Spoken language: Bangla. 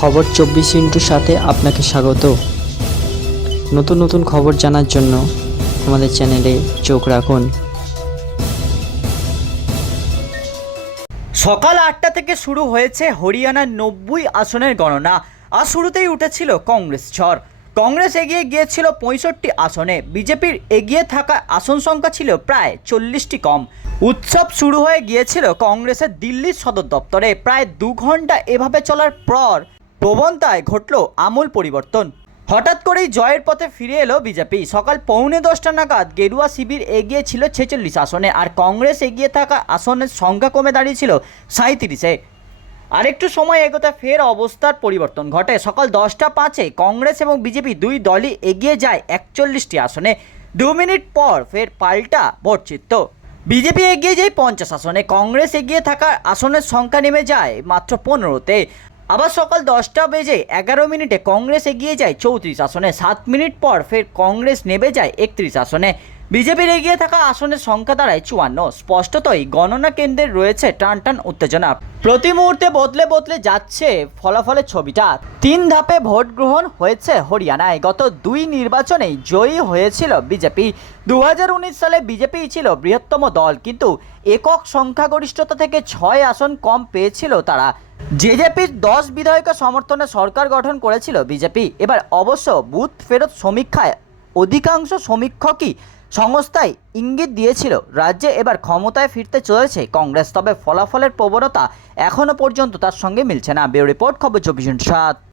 খবর চব্বিশ ইন্টুর সাথে আপনাকে স্বাগত। নতুন নতুন খবর জানার জন্য আমাদের চ্যানেলে চোখ রাখুন। সকাল আটটা থেকে শুরু হয়েছে হরিয়ানার নব্বই আসনের গণনা, আর শুরুতেই উঠেছিল কংগ্রেস ঝড়। কংগ্রেস এগিয়ে গিয়েছিল পঁয়ষট্টি আসনে, বিজেপির এগিয়ে থাকা আসন সংখ্যা ছিল প্রায় চল্লিশটি কম। উৎসব শুরু হয়ে গিয়েছিল কংগ্রেসের দিল্লির সদর দপ্তরে, প্রায় দু ঘণ্টা এভাবে চলার পর প্রবণতায় ঘটল আমূল পরিবর্তন। হঠাৎ করেই জয়ের পথে ফিরে এলো বিজেপি। সকাল পৌনে দশটা নাগাদ গেরুয়া শিবির এগিয়ে ছিল ছেচল্লিশ আসনে আর কংগ্রেস এগিয়ে থাকা আসনের সংখ্যা কমে দাঁড়িয়েছিল সাঁত্রিশে আরেকটু সময় এগোতে ফের অবস্থার পরিবর্তন ঘটে। সকাল দশটা পাঁচে কংগ্রেস এবং বিজেপি দুই দলই এগিয়ে যায় একচল্লিশটি আসনে। দু মিনিট পর ফের পাল্টা ভোটচিত্ত বিজেপি এগিয়ে যায় পঞ্চাশ আসনে। কংগ্রেস এগিয়ে থাকার আসনের সংখ্যা নেমে যায় মাত্র পনেরোতে। আবার সকাল দশটা বেজে এগারো মিনিটে কংগ্রেস এগিয়ে যায় চৌত্রিশ আসনে। সাত মিনিট পর ফের কংগ্রেস নেবে যায় একত্রিশ আসনে। বিজেপির এগিয়ে থাকা আসনের সংখ্যা দাঁড়ায় চুয়ান্ন। স্পষ্টতই গণনা কেন্দ্রে রয়েছে টান টান উত্তেজনা। প্রতি মুহূর্তে বদলে বদলে যাচ্ছে ফলাফলের ছবিটা। তিন ধাপে ভোট গ্রহণ হয়েছে হরিয়ানায়। গত দুই নির্বাচনেই জয়ী হয়েছিল বিজেপি। দু হাজার উনিশ সালে বিজেপি ছিল বৃহত্তম দল, কিন্তু একক সংখ্যাগরিষ্ঠতা থেকে ছয় আসন কম পেয়েছিল তারা। জেজেপির দশ বিধায়কের সমর্থনে সরকার গঠন করেছিল বিজেপি। এবার অবশ্য বুথ ফেরত সমীক্ষায় অধিকাংশ সমীক্ষকই সংস্থায় ইঙ্গিত দিয়েছিল, রাজ্যে এবার ক্ষমতায় ফিরতে চলেছে কংগ্রেস, তবে ফলাফলের প্রবণতা এখনও পর্যন্ত তার সঙ্গে মিলছে না। ব্যুরো রিপোর্ট, খবর চব্বিশ সাত।